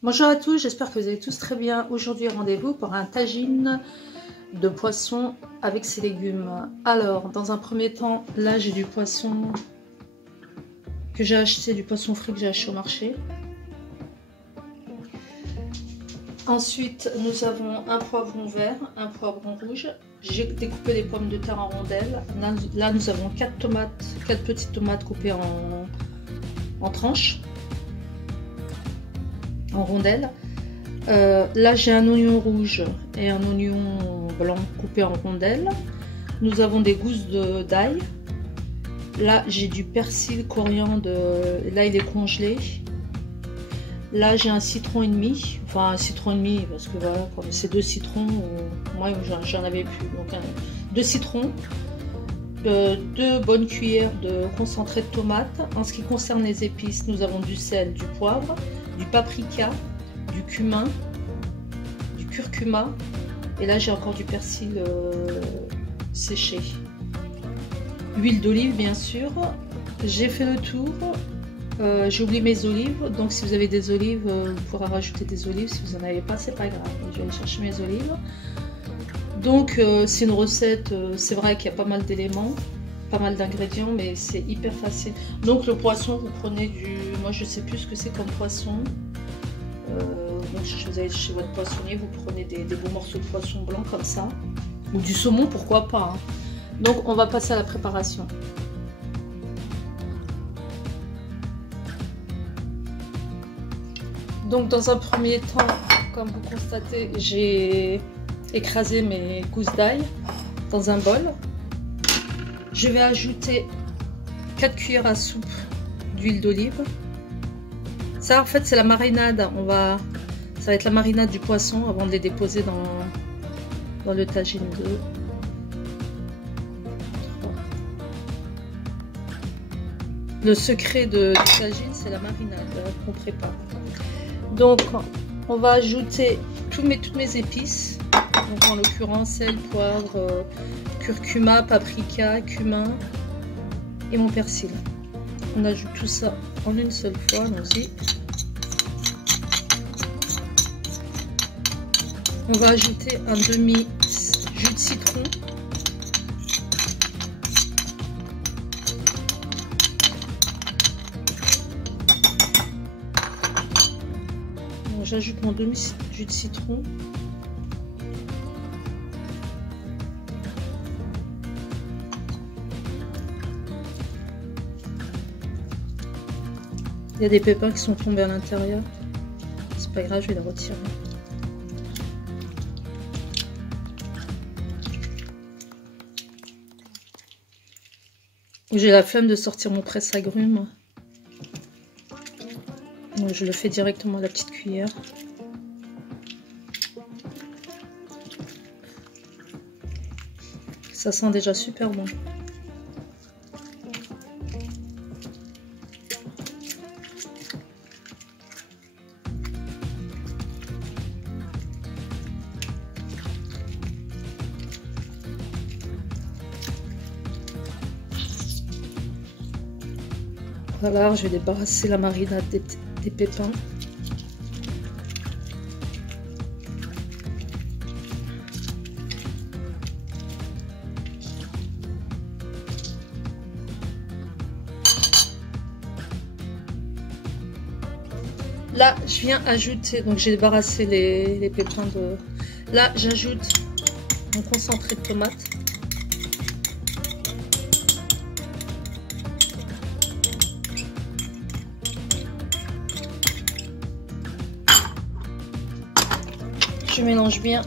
Bonjour à tous, j'espère que vous allez tous très bien. Aujourd'hui, rendez-vous pour un tagine de poisson avec ses légumes. Alors, dans un premier temps, là j'ai du poisson que j'ai acheté, du poisson frit que j'ai acheté au marché. Ensuite, nous avons un poivron vert, un poivron rouge. J'ai découpé les pommes de terre en rondelles. Là nous avons 4 petites tomates coupées en tranches, en rondelles. Là j'ai un oignon rouge et un oignon blanc coupé en rondelles. Nous avons des gousses d'ail. Là j'ai du persil, coriandre, là il est congelé. Là j'ai un citron et demi, enfin un citron et demi parce que voilà, c'est 2 citrons, moi j'en avais plus, donc 2 citrons, 2 bonnes cuillères de concentré de tomate. En ce qui concerne les épices, nous avons du sel, du poivre, du paprika, du cumin, du curcuma, et là j'ai encore du persil séché. L'huile d'olive bien sûr, j'ai fait le tour. J'ai oublié mes olives, donc si vous avez des olives, vous pourrez rajouter des olives. Si vous n'en avez pas, c'est pas grave. Je vais aller chercher mes olives. Donc c'est une recette, c'est vrai qu'il y a pas mal d'éléments, pas mal d'ingrédients, mais c'est hyper facile. Donc le poisson, vous prenez moi je sais plus ce que c'est comme poisson. Donc vous allez chez votre poissonnier, vous prenez des beaux morceaux de poisson blanc comme ça, ou du saumon, pourquoi pas. Hein. Donc on va passer à la préparation. Donc dans un premier temps, comme vous constatez, j'ai écrasé mes gousses d'ail dans un bol. Je vais ajouter 4 cuillères à soupe d'huile d'olive. Ça en fait c'est la marinade, ça va être la marinade du poisson avant de les déposer dans le tagine 2. 3. Le secret du tagine, c'est la marinade qu'on prépare. Donc on va ajouter toutes mes épices, donc en l'occurrence sel, poivre, curcuma, paprika, cumin et mon persil. On ajoute tout ça en une seule fois, allons-y. On va ajouter un demi jus de citron. J'ajoute mon demi jus de citron. Il y a des pépins qui sont tombés à l'intérieur. C'est pas grave, je vais les retirer. J'ai la flemme de sortir mon presse-agrumes. Donc je le fais directement à la petite cuillère. Ça sent déjà super bon. Voilà, je vais débarrasser la marinade des pépins. Là, je viens ajouter, donc j'ai débarrassé les pépins de... Là, j'ajoute mon concentré de tomate. Je mélange bien,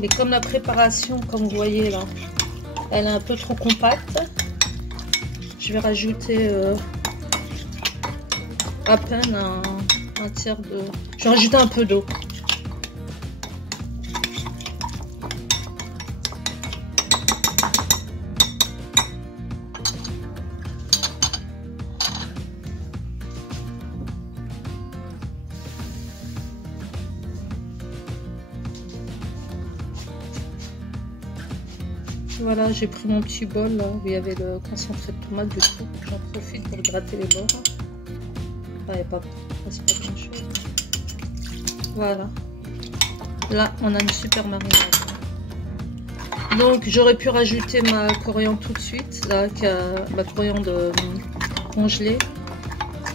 mais comme la préparation, comme vous voyez là, elle est un peu trop compacte, je vais rajouter à peine un tiers de... Je vais rajouter un peu d'eau. Voilà, j'ai pris mon petit bol là, où il y avait le concentré de tomate, du coup j'en profite pour gratter les bords. c'est pas grand chose. Voilà. Là, on a une super marinade. Donc, j'aurais pu rajouter ma coriandre tout de suite, là, ma coriandre congelée.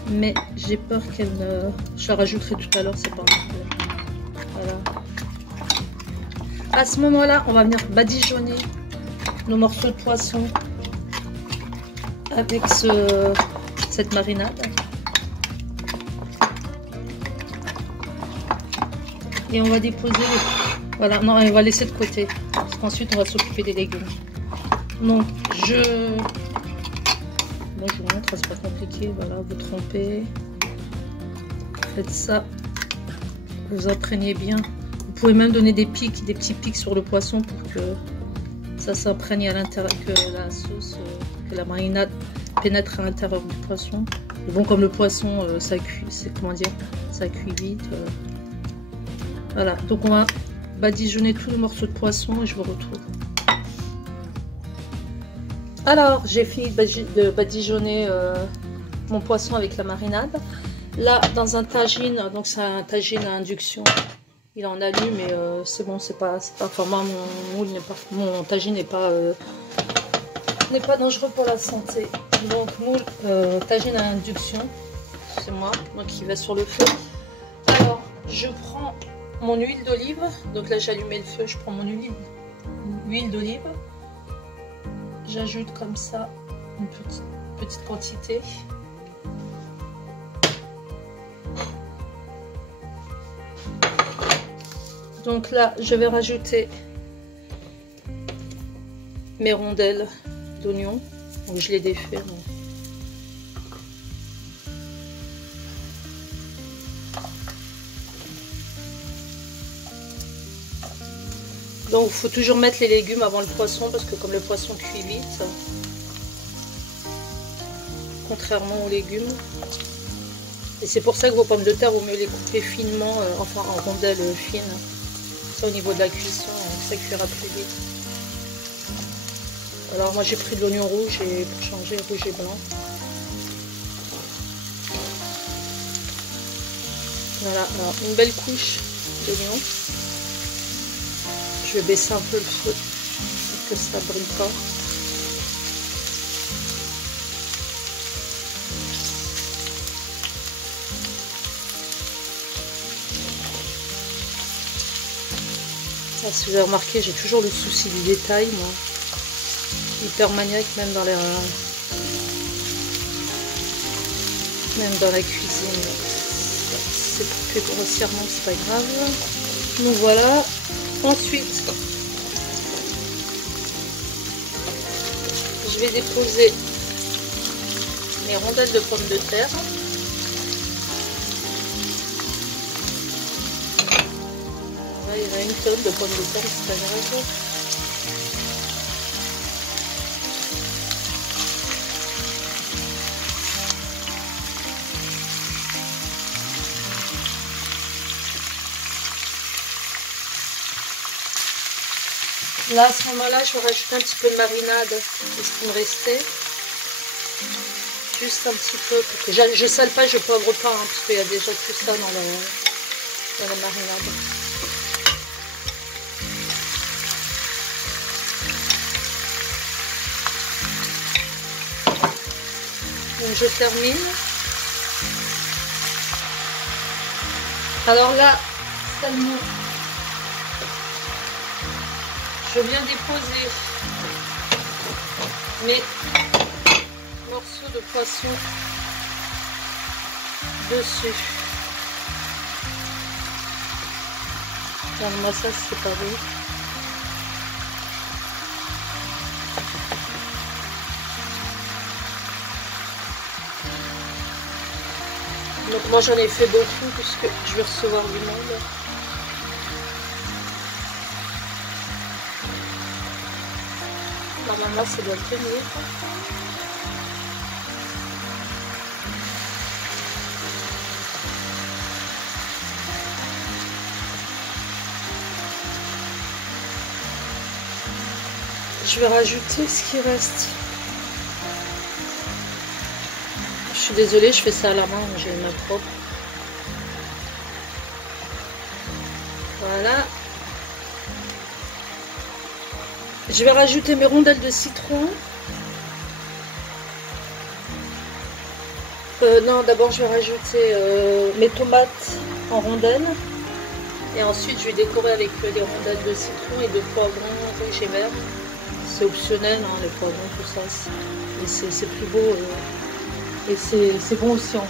Mais j'ai peur qu'elle ne... Je la rajouterai tout à l'heure, c'est pas grave. Voilà. À ce moment-là, on va venir badigeonner nos morceaux de poisson avec cette marinade. Et on va déposer les... Voilà, non, on va laisser de côté. Parce qu'ensuite, on va s'occuper des légumes. Donc, bon, je vous montre, c'est pas compliqué. Voilà, vous trempez. Faites ça. Vous imprégnez bien. Vous pouvez même donner des petits pics sur le poisson pour que ça s'imprègne à l'intérieur, que la sauce, que la marinade pénètre à l'intérieur du poisson. Et bon, comme le poisson, ça cuit, comment dire, ça cuit vite. Voilà, donc on va badigeonner tous les morceaux de poisson et je vous retrouve. Alors, j'ai fini de badigeonner mon poisson avec la marinade. Là, dans un tagine, donc c'est un tagine à induction. Il en allume, mais c'est bon, c'est pas. Enfin, moi, mon tagine n'est pas dangereux pour la santé. Donc, moule, tagine à induction, c'est moi, qui va sur le feu. Alors, je prends mon huile d'olive. Donc là, j'ai allumé le feu, je prends mon huile d'olive. J'ajoute comme ça une petite quantité. Donc là, je vais rajouter mes rondelles d'oignon. Donc je les défais. Donc. Donc il faut toujours mettre les légumes avant le poisson parce que comme le poisson cuit vite, contrairement aux légumes. Et c'est pour ça que vos pommes de terre, vaut mieux les couper finement, enfin en rondelles fines. Ça au niveau de la cuisson, ça cuira plus vite. Alors moi j'ai pris de l'oignon rouge et pour changer rouge et blanc. Voilà, alors une belle couche d'oignon. Je vais baisser un peu le feu pour que ça ne brûle pas. Ça, si vous avez remarqué, j'ai toujours le souci du détail, moi. Hyper maniaque, même dans la cuisine. C'est coupé grossièrement, c'est pas grave. Donc voilà. Ensuite, je vais déposer mes rondelles de pommes de terre. Là, il y a une tonne de pommes de terre, c'est pas grave. Là, à ce moment-là, je vais rajouter un petit peu de marinade, de ce qui me restait. Juste un petit peu, parce que je ne sale pas, je poivre pas, hein, parce qu'il y a déjà tout ça dans la marinade. Donc je termine. Alors là, seulement, je viens déposer mes morceaux de poisson dessus. Regarde-moi ça, c'est pas beau. Donc moi j'en ai fait beaucoup puisque je vais recevoir du monde. Normalement ça doit tenir. Je vais rajouter ce qui reste. Je suis désolée, je fais ça à la main, j'ai les mains propres. Voilà. Je vais rajouter mes rondelles de citron. Non, d'abord je vais rajouter mes tomates en rondelles. Et ensuite je vais décorer avec des rondelles de citron et de poivrons rouge et vert. C'est optionnel, hein, les poivrons, tout ça. C'est plus beau et c'est bon aussi en goût.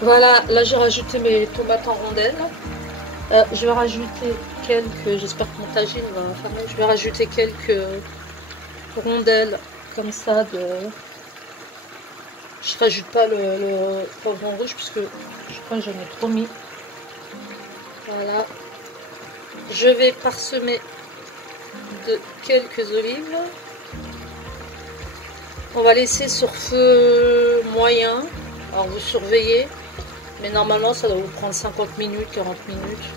Voilà, là j'ai rajouté mes tomates en rondelles. Je vais rajouter quelques, j'espère que mon tagine va fermer, je vais rajouter quelques rondelles comme ça de... Je rajoute pas le poivron rouge puisque je crois que j'en ai trop mis. Voilà. Je vais parsemer de quelques olives. On va laisser sur feu moyen. Alors vous surveillez. Mais normalement ça doit vous prendre 50 minutes, 40 minutes.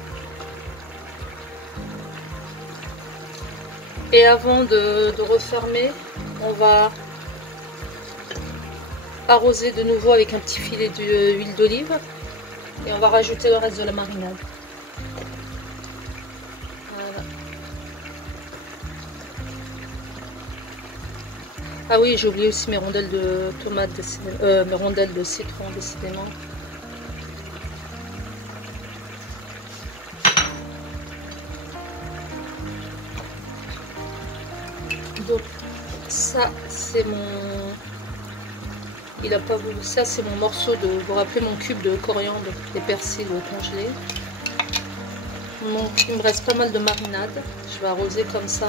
Et avant de refermer, on va arroser de nouveau avec un petit filet d'huile d'olive. Et on va rajouter le reste de la marinade. Voilà. Ah oui, j'ai oublié aussi mes rondelles de tomates, mes rondelles de citron, décidément. Donc ça c'est mon... Il a pas voulu. Ça c'est mon morceau de... Vous vous rappelez mon cube de coriandre et persil congelé. Donc il me reste pas mal de marinade. Je vais arroser comme ça.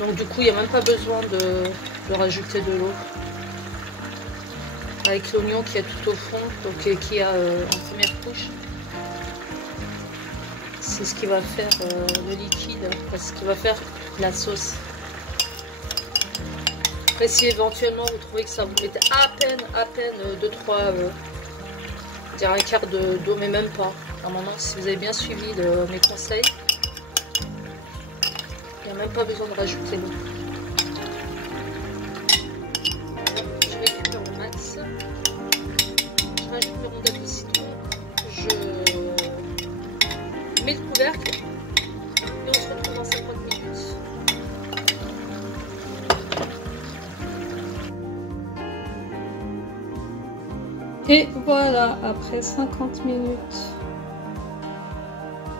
Donc du coup il n'y a même pas besoin de rajouter de l'eau. Avec l'oignon qui est tout au fond, donc qui a en première couche. C'est ce qui va faire le liquide, c'est ce qui va faire la sauce. Après, si éventuellement vous trouvez que ça vous mettez à peine 2-3, dire un quart d'eau, mais même pas. Normalement, si vous avez bien suivi mes conseils, il n'y a même pas besoin de rajouter l'eau. Je récupère au max. Je rajoute les rondelles de citron. Je mets le couvercle et on se retrouve dans 50 minutes. Et voilà, après 50 minutes.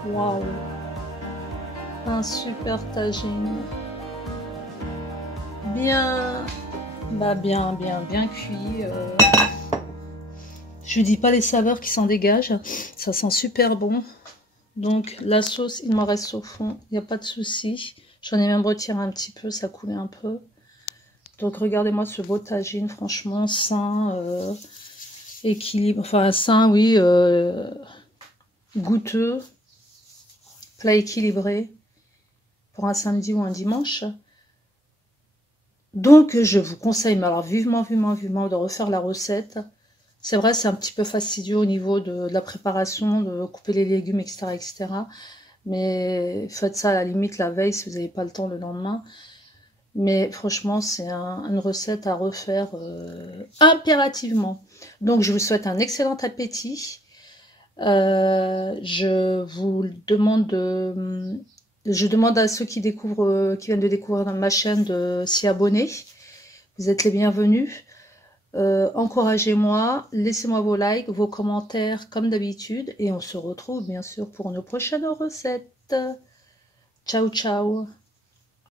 Waouh! Un super tagine. Bien cuit. Je dis pas les saveurs qui s'en dégagent. Ça sent super bon. Donc la sauce, il m'en reste au fond. Il n'y a pas de souci. J'en ai même retiré un petit peu, ça coulait un peu. Donc regardez-moi ce beau tagine, franchement sain. Équilibre, enfin sain, oui, goûteux, plat équilibré pour un samedi ou un dimanche. Donc je vous conseille, mais alors vivement de refaire la recette. C'est vrai, c'est un petit peu fastidieux au niveau de la préparation, de couper les légumes, etc. Mais faites ça à la limite la veille si vous n'avez pas le temps le lendemain. Mais franchement, c'est une recette à refaire impérativement. Donc, je vous souhaite un excellent appétit. Je vous demande je demande à ceux qui viennent de découvrir ma chaîne de s'y abonner. Vous êtes les bienvenus. Encouragez-moi, laissez-moi vos likes, vos commentaires comme d'habitude. Et on se retrouve bien sûr pour nos prochaines recettes. Ciao, ciao.